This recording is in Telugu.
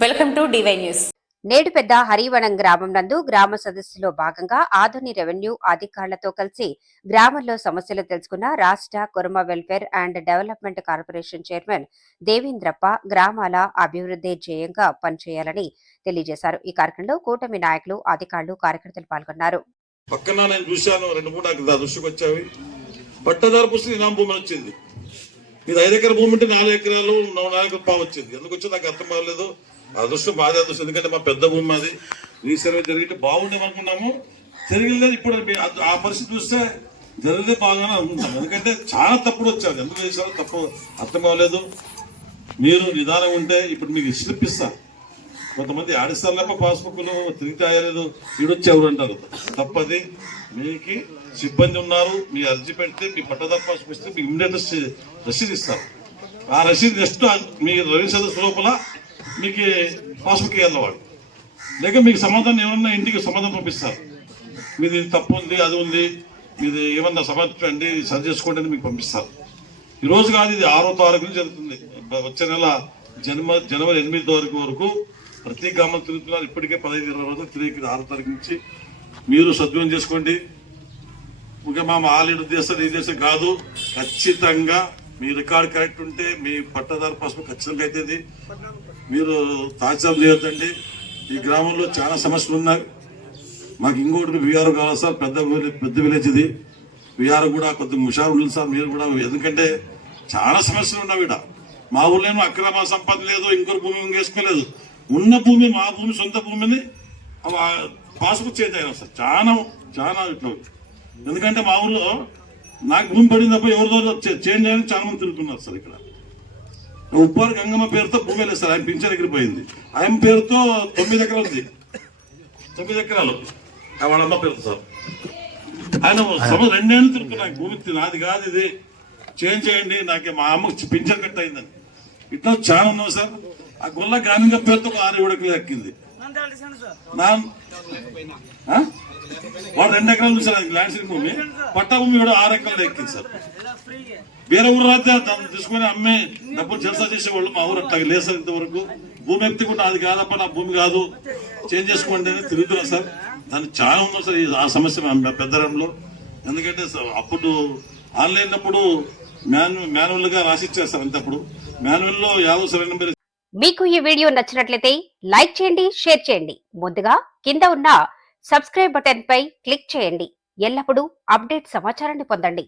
Welcome to DY news. నేడు పెద్ద హరివనం గ్రామం నందు గ్రామ సదస్సులో భాగంగా ఆధుని రెవెన్యూ అధికారులతో కలిసి గ్రామంలో సమస్యలు తెలుసుకున్న రాష్ట్ర Kurma welfare and development corporation chairman Devendrappa గ్రామాల అభివృద్ధి ధ్యేయంగా పనిచేయాలని తెలియజేశారు. ఈ కార్యక్రమంలో కూటమి నాయకులు అధికారులు కార్యకర్తలు పాల్గొన్నారు. పక్కన నేను చూశాను రెండు మూడు దృష్టికి వచ్చావి పట్టదారు పుస్తకం భూమి వచ్చింది. ఇది ఐదు ఎకరాల భూమి ఉంటే నాలుగు ఎకరాలు నాలుగు ఎకరాలు పావు వచ్చింది. ఎందుకు వచ్చింది నాకు అర్థం కాలేదు. అదృష్టం బాధ అదృష్టం. ఎందుకంటే మా పెద్ద భూమి అది రీసర్వే జరిగితే బాగుండేమనుకున్నాము జరిగిందని ఇప్పుడు మీ- ఆ పరిస్థితి చూస్తే జరిగితే బాగానే అనుకుంటాం. ఎందుకంటే చాలా తప్పుడు వచ్చారు. ఎందుకు చేశారు తప్పు అర్థం కావలేదు. మీరు నిదానం ఉంటే ఇప్పుడు మీకు స్లిప్ ఇస్తా. కొంతమంది ఆడిస్తారు లేక పాస్బుక్లు తిరిగి తాయలేదు ఈడొచ్చి ఎవరు అంటారు? తప్పది. మీకు సిబ్బంది ఉన్నారు. మీ అర్జీ పెడితే మీ పట్టదారు పాస్బుక్ ఇస్తే మీకు ఇమ్మీడియట్ రసీదు ఇస్తారు. ఆ రసీదు నెక్స్ట్ మీ రవి సదస్సు లోపల మీకు పాస్బుక్ ఇవ్వాలి లేక మీకు సమాధానం ఏమన్నా ఇంటికి సమాధానం పంపిస్తారు. మీది తప్పు ఉంది అది ఉంది మీది ఏమన్నా సమర్పించండి సరి చేసుకోండి అని మీకు పంపిస్తారు. ఈరోజు కాదు ఇది ఆరో తారీఖు నుంచి జరుగుతుంది. వచ్చే నెల జన్మ జనవరి ఎనిమిది తారీఖు వరకు ప్రతి గ్రామం తిరుగుతున్నారు. ఇప్పటికే పదహైదు ఇరవై రోజులు తిరిగి ఆరో తారీఖు నుంచి మీరు సద్వినియోగం చేసుకోండి. ఇంకా మా ఆలీడు చేస్తారు ఇది చేస్తే కాదు. ఖచ్చితంగా మీ రికార్డ్ కరెక్ట్ ఉంటే మీ పట్టదారు పసుపు ఖచ్చితంగా అవుతుంది మీరు తాత్సారం చేయొద్దండి ఈ గ్రామంలో చాలా సమస్యలు ఉన్నాయి. మాకు ఇంకోటి విఆర్ కావాలి సార్. పెద్ద పెద్ద విలేజ్ ఇది. విఆర్ కూడా కొద్దిగా హుషారు ఉంది సార్. మీరు కూడా ఎందుకంటే చాలా సమస్యలు ఉన్నాయి ఇక్కడ. మా ఊళ్ళో ఏమో అక్రమ సంపద లేదు ఇంకొక భూమి వేసుకోలేదు ఉన్న భూమి మా భూమి సొంత భూమిని పాస్బుక్ చేంజ్ అయినా సార్. చాలా చాలా ఇట్లా. ఎందుకంటే మా ఊళ్ళో నాకు భూమి పడింది తప్ప ఎవరిదో చేంజ్ అయ్యని చాలా మంది తిరుగుతున్నారు సార్ ఇక్కడ. ఉప్పారు గంగమ్మ పేరుతో భూమి వెళ్ళేది సార్. ఆయన పింఛన్ ఎగిరిపోయింది ఆయన పేరుతో తొమ్మిది ఎకరాలు ఉంది తొమ్మిది ఎకరాలు. ఆ వాళ్ళ అమ్మ పేరుతో సార్. ఆయన సమయం రెండేళ్ళు నాకు భూమి నాది కాదు ఇది. చేంజ్ చేయండి. నాకు మా అమ్మకు పింఛన్ కట్ అయిందని. ఇట్లా చాలా ఉన్నాం సార్. ఆ గొల్ల గ్రామీణ పేరుతో ఆరు ఏడు ఎకరాలు ఎక్కింది? వాడు రెండు ఎకరాలు అది ల్యాండ్ భూమి. పట్టా భూమి కూడా ఆరు ఎకరాలు ఎక్కింది సార్. వేరే ఊరు రాతే దాన్ని తీసుకొని అమ్మి డబ్బులు జలసా చేసేవాళ్ళు మా ఊరు అట్లా లేదు సార్ ఇంతవరకు. భూమి ఎత్తుకుంటే అది కాదప్ప నా భూమి కాదు. చేంజ్ చేసుకోండి అని తిరుగుతున్నా సార్. దాన్ని చాలా ఉందో సార్ ఆ సమస్య పెద్దరంలో. ఎందుకంటే అప్పుడు ఆన్లైన్ అప్పుడు మాన్యు మాన్యువల్గా రాసిచ్చారు సార్ అంతప్పుడు. మాన్యువల్లో యాభై సరైన మీకు ఈ వీడియో నచ్చినట్లయితే లైక్ చేయండి షేర్ చేయండి. ముందుగా కింద ఉన్న సబ్స్క్రైబ్ బటన్ పై క్లిక్ చేయండి. ఎల్లప్పుడూ అప్డేట్ సమాచారాన్ని పొందండి.